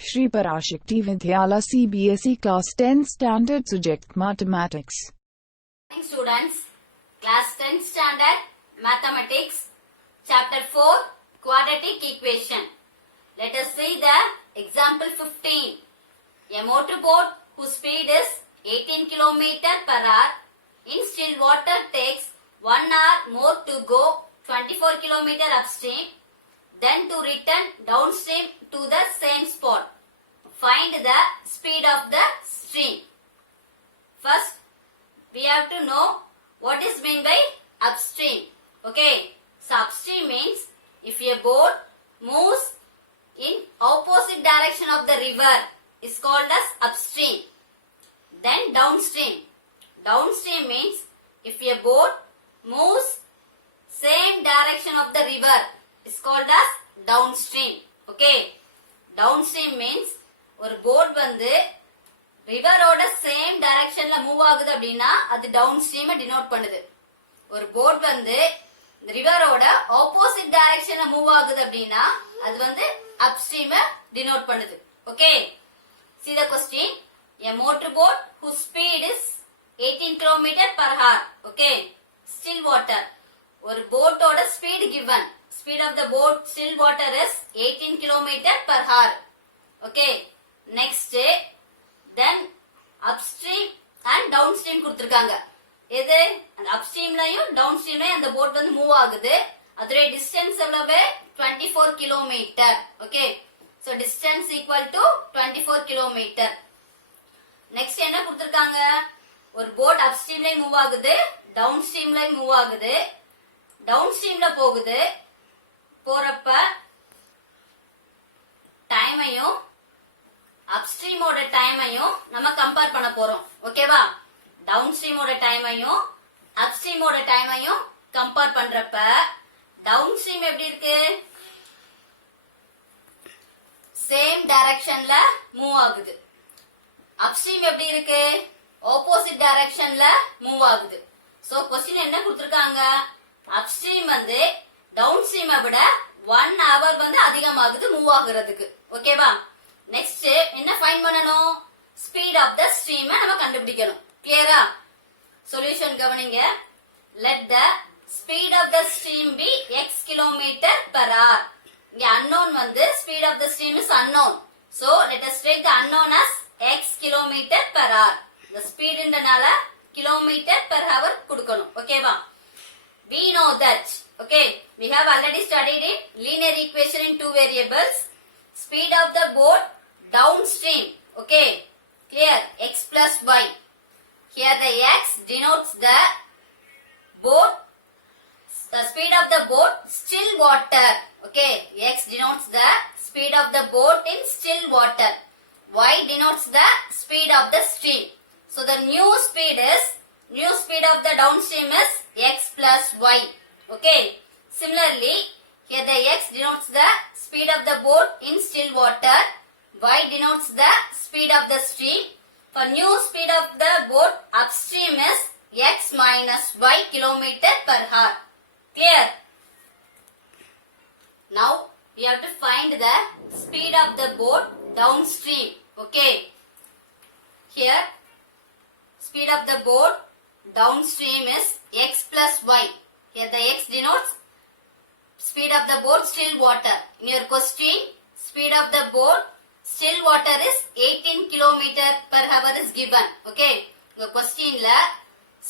Shri Parashakti Vidyala CBSE Class 10 Standard Subject Mathematics. Students, Class 10 Standard Mathematics, Chapter 4, Quadratic Equation. Let us see the example 15. A motorboat whose speed is 18 km per hour in still water takes 1 hour more to go 24 km upstream, then to return downstream to the same spot. Find the speed of the stream. First, we have to know what is meant by upstream. Okay, so upstream means if a boat moves in opposite direction of the river is called as upstream. Then downstream. Downstream means if a boat moves same direction of the river is called as downstream. Okay, downstream means ஒரு boat வந்து ரிவரோட same டைரக்ஷன்ல move ஆகுது அப்படின்னா அது down ஸ்ட்ரீமை denote பண்ணுது. ஒரு boat வந்து ரிவரோட opposite டைரக்ஷன்ல மூவ் ஆகுது அப்படின்னா அது வந்து அப் ஸ்ட்ரீமை டினோட் பண்ணுது. Okay, see the question. A motorboat whose speed is 18 km per hour. Okay, still water. ஒரு போட்டோட speed given. Speed of the boat still water is 18 km per hour. Okay, next then upstream and downstream கொடுத்திருக்காங்க. எது அந்த upstreamலயும் downstreamலயும் அந்த boat வந்து move ஆகுது. அதோட distance எவ்வளவு 24 km. Okay, so distance equal to 24 km. Next என்ன கொடுத்திருக்காங்க, ஒரு போட் upstreamலயும் மூவ் ஆகுது, downstreamலயும் மூவ் ஆகுது. downstreamல போகுது, போறப்ப டைமையும் அப்ஸ்ட்ரீமோட டைமையும் நம்ம கம்பேர் பண்ண போறோம். ஓகேவா, டவுன்ஸ்ட்ரீமோட டைமையும் அப்ஸ்ட்ரீமோட டைமையும் கம்பேர் பண்றப்ப டவுன்ஸ்ட்ரீம் எப்படி இருக்கு, சேம் டைரக்ஷன்ல மூவ் ஆகுது. அப்ஸ்ட்ரீம் எப்படி இருக்கு, ஆப்போசிட் டைரக்ஷன்ல மூவ் ஆகுது. சோ क्वेश्चन என்ன கொடுத்திருக்காங்க, அப்ஸ்ட்ரீம் வந்து டவுன்ஸ்ட்ரீமை விட 1 hour வந்து அதிகமாகுது மூவ் ஆகுறதுக்கு. ஓகேவா, நெக்ஸ்ட் என்ன ஃபைண்ட் பண்ணணும், ஸ்பீட் ஆஃப் த ஸ்ட்ரீம் நம்ம கண்டுபிடிக்கணும். கிளியரா, சொல்யூஷன் கவனிங்க. Let the speed of the stream be x km per hour. இங்க unknown வந்து speed of the stream is unknown. So let us take the unknown as x km per hour. the speed ன்றனால kilometer per hour கொடுக்கணும். ஓகேவா, we know that. Okay, we have already studied in linear equation in two variables. Speed of the boat downstream. Okay, clear, x plus y. Here the x denotes the boat, the speed of the boat still water. Okay, x denotes the speed of the boat in still water. Y denotes the speed of the stream. So the new speed of the downstream is x plus y. Okay, similarly here the x denotes the speed of the boat in still water, y denotes the speed of the stream. For new speed of the boat upstream is x minus y km per hour. Clear? Now we have to find the speed of the boat downstream. Okay, here speed of the boat downstream is x plus y. Here the x denotes speed of the boat still water. In your question, speed of the boat still water is 18 km per hour is given. Okay, your question la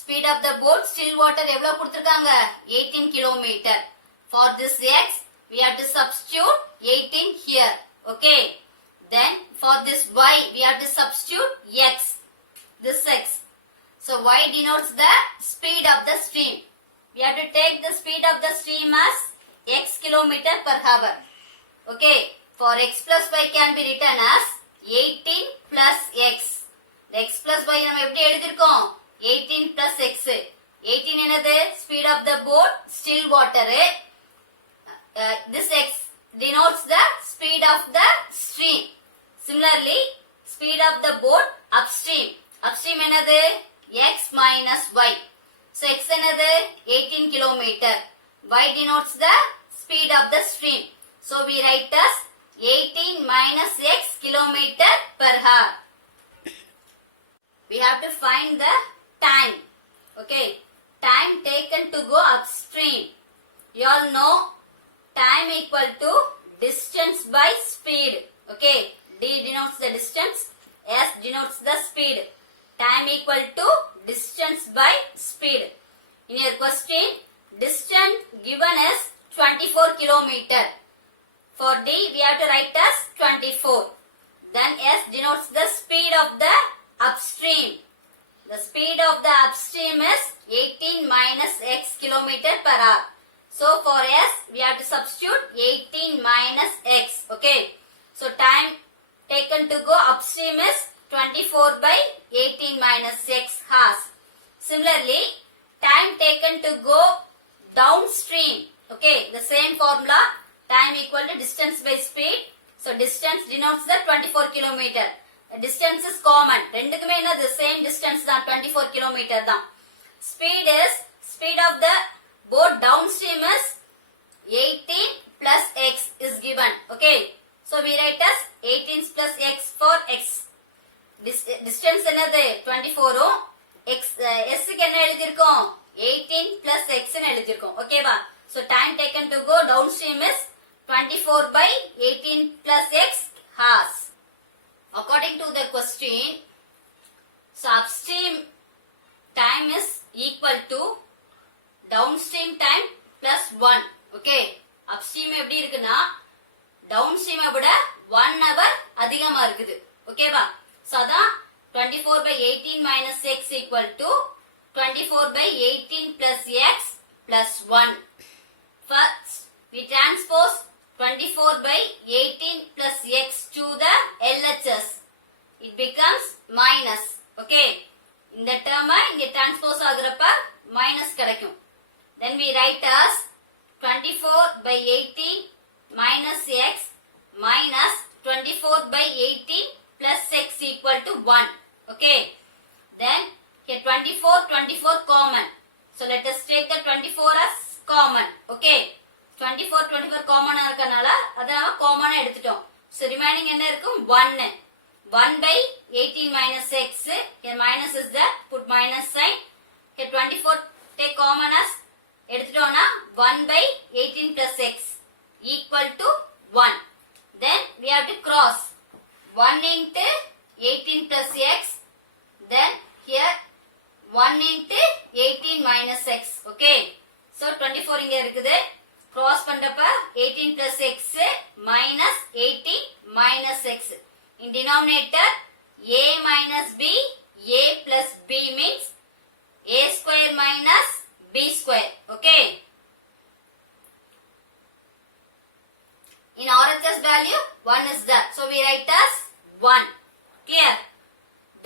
speed of the boat still water எவ்வளவு கொடுத்திருக்காங்க, 18 km. For this x we have to substitute 18 here. Okay, then for this y we have to substitute x, this x. So y denotes the speed of the stream. We have to take the speed of the stream as x km per hour. Okay, for x plus y can be written as 18 plus x. The x plus y நம்ம எப்படி எழுதிருக்கோம், 18 plus x. 18 என்னது, speed of the boat still water. This x denotes the speed of the stream. Similarly, speed of the boat upstream. Upstream என்னது, x minus y. So x என்னது 18 km. Y denotes the speed of the stream. So we write as 18 minus x kilometer per hour. We have to find the time. Okay, time taken to go upstream. You all know time equal to distance by speed. Okay, D denotes the distance, S denotes the speed. Time equal to distance by speed. In your question, distance given is 24 kilometer. For D, we have to write as 24. Then S denotes the speed of the upstream. The speed of the upstream is 18 minus x kilometer per hour. So for S, we have to substitute 18 minus x. Okay. So time taken to go upstream is 24 by 18 minus x hours. Similarly, time taken to go downstream. Okay. The same formula. Time equal to distance by speed. So distance denotes the 24 kilometer. The distance is common. ரெண்டுக்குமே என்ன the same distance தான் 24 kilometer தான். Speed of the boat downstream is 18 plus x is given. Okay. So we write as 18 plus x for x. Distance என்னது 24 உம் x s க்கு என்ன எழுதிருக்கோம் 18 plus x ன்னு எழுதிருக்கோம். ஓகேவா? So time taken to go downstream is 24 by 18 plus x hours. According to the question, so upstream time is equal to downstream time plus 1. Okay. Upstream எப்படி இருக்குன்னா downstream விட 1 hour அதிகமா இருக்குது. ஓகேவா? So அதான் 24 by 18 minus x equal to 24 by 18 plus x plus 1. First, we transpose 24 by 18 plus x to the LHS. It becomes minus. Okay. இந்த term இங்க transpose ஆகுறப்ப minus கிடைக்கும். Then we write as 24 by 18 minus x minus 24 by 18 plus x equal to 1. Okay. Then here 24 common. So let us take the 24 as common. Okay. 24 common இருக்கனால அத நாம காமனா எடுத்துட்டோம். So remaining என்ன இருக்கும் 1. 1 by 18 minus x. Here minus is there. Put minus sign. Here 24 take common as எடுத்துட்டோம்னா 1 by 18 plus x equal to 1. Then we have to cross 1 into 18 plus x. Then here 1 into 18 minus x. Okay. So 24 இங்க இருக்குது. Cross பண்றப்ப 18 plus x minus 18 minus x. In denominator, a minus b, a plus b means a square minus b square. Okay. In RHS value, 1 is there. So we write as 1. Clear?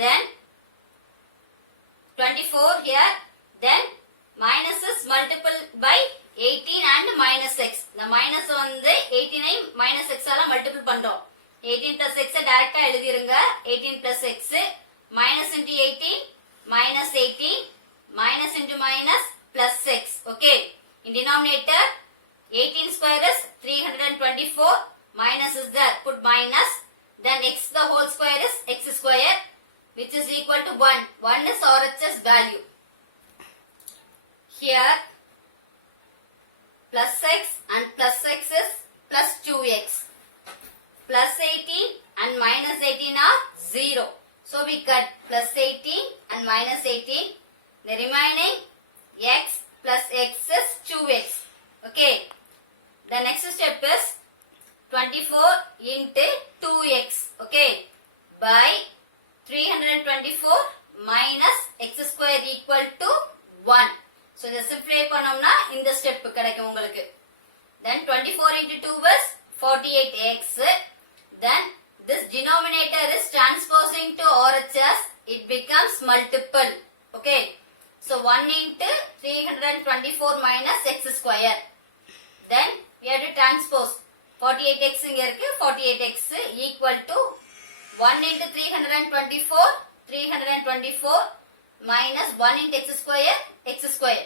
Then 24 here. Then minus is multiple by 18 and minus x. The minus வந்து 18 ஐ minus x ஆல multiple பண்றோம். 18 plus x டைரக்டா எழுதிருங்க. 18 plus x minus into 18 minus 18 minus into minus plus x. Okay. In denominator 18 square is 324 minus is there. Put minus. Then x the whole square is x square which is equal to 1. 1 is RHS value. Here plus x and plus x is plus 2x. Plus 18 and minus 18 are 0. So we cut plus 18 and minus 18. The remaining x plus x is 2x. Okay. The next step is 24 into 2x. Okay. By 324 minus x square equal to 1. So the simplify பண்ணோம்னா இந்த step கிடைக்கும் உங்களுக்கு. Then 24 into 2 is 48x. Then this denominator is transposing to RHS. It becomes multiple. Okay. So 1 into 324 minus x square. Then we have to transpose 48x இங்க இருக்கு. 48x equal to 1 into 324 minus 1 into x square.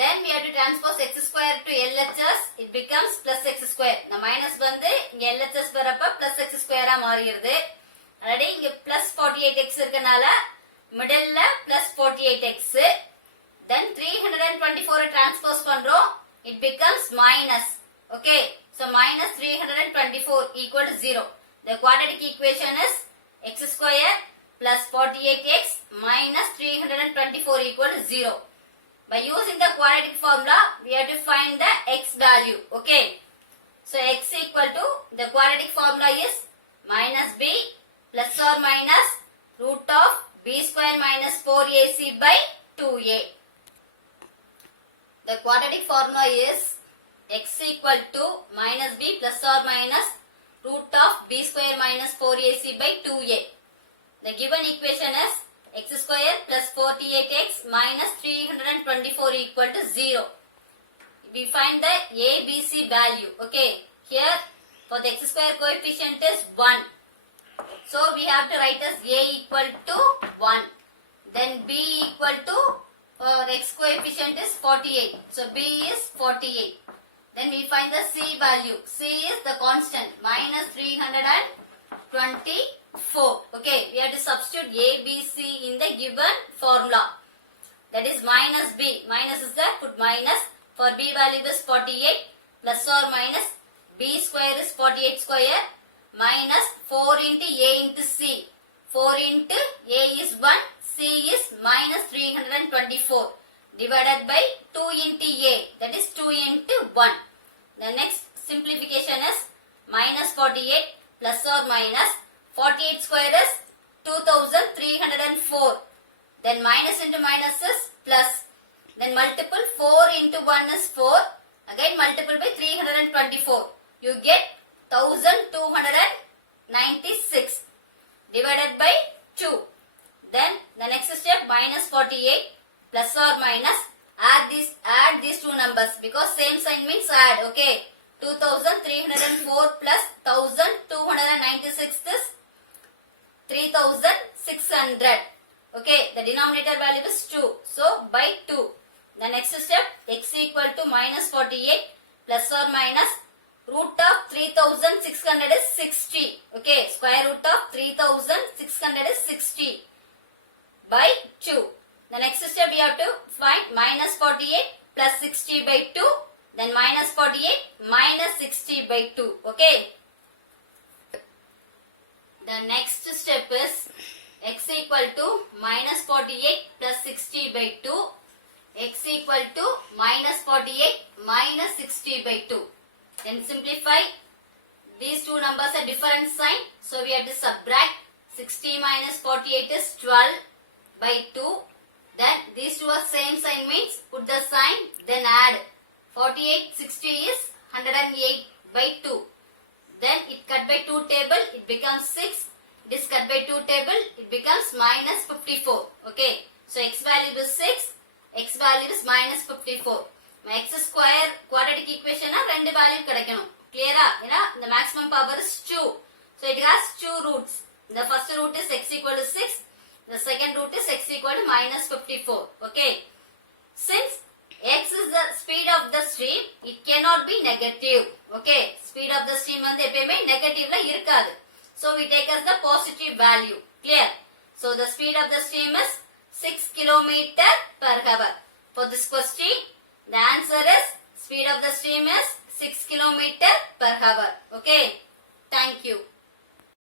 Then we have to transpose x square to LHS. It becomes plus x square. The minus வந்து இங்க LHS வரப்ப plus x square மாறிடுது. already இங்க plus 48x இருக்கனால மிடில்ல plus 48x. Then 324 transpose பண்றோம். It becomes minus. Okay. So minus 324 equal to 0. The quadratic equation is x square plus 48x minus 324 equal to 0. By using the quadratic formula, we have to find the x value. Okay. So x equal to, the quadratic formula is minus b plus or minus root of b square minus 4ac by 2a. The quadratic formula is x equal to minus b plus or minus root of b square minus 4ac by 2a. The given equation is x square plus 48x minus 324 equal to 0. We find the a, b, c value. Okay. Here for the x square coefficient is 1. So we have to write as a equal to 1. Then b equal to x coefficient is 48. So b is 48. Then we find the c value. C is the constant minus 324. Okay, we have to substitute a, b, c in the given formula. That is minus b. Minus is there, put minus. For b value is 48 plus or minus b square is 48 square minus 4 into a into c. 4 into a is 1, c is minus 324 divided by 2 into a, that is 2 into 1. The next simplification is minus 48 plus or minus 48 square is 2304. Then minus into minus is plus. Then multiple 4 into 1 is 4. Again multiple by 324. You get 1296 divided by 2. Then the next step minus 48 plus or minus add these two numbers because same sign means add. Okay. 2304 plus 1296 is 3600. Okay, the denominator value is 2. So by 2. The next step x equal to minus 48 plus or minus root of 3600 is 60. Okay, square root of 3600 is 60 by 2. The next step we have to find minus 48 plus 60 by 2. Then minus 48 minus 60 by 2. Okay. The next step is x equal to minus 48 plus 60 by 2. X equal to minus 48 minus 60 by 2. Then simplify. These two numbers are different sign. So we have to subtract. 60 minus 48 is 12 by 2. Then these two are same sign means put the sign then add. 48 60 is 108 by 2. Then it cut by 2 table, it becomes 6. This cut by 2 table, it becomes minus 54. Okay. So x value is 6. X value is minus 54. My x square quadratic equation are two value kadaikanum. Clear? The maximum power is 2. So it has 2 roots. The first root is x equal to 6. The second root is x equal to minus 54. Okay. Since x is the speed of the stream, it cannot be negative. Okay. Speed of the stream வந்து எப்பயுமே negative la irukadu. So we take as the positive value. Clear? So the speed of the stream is 6 km per hour. For this question, the answer is speed of the stream is 6 km per hour. Okay. Thank you.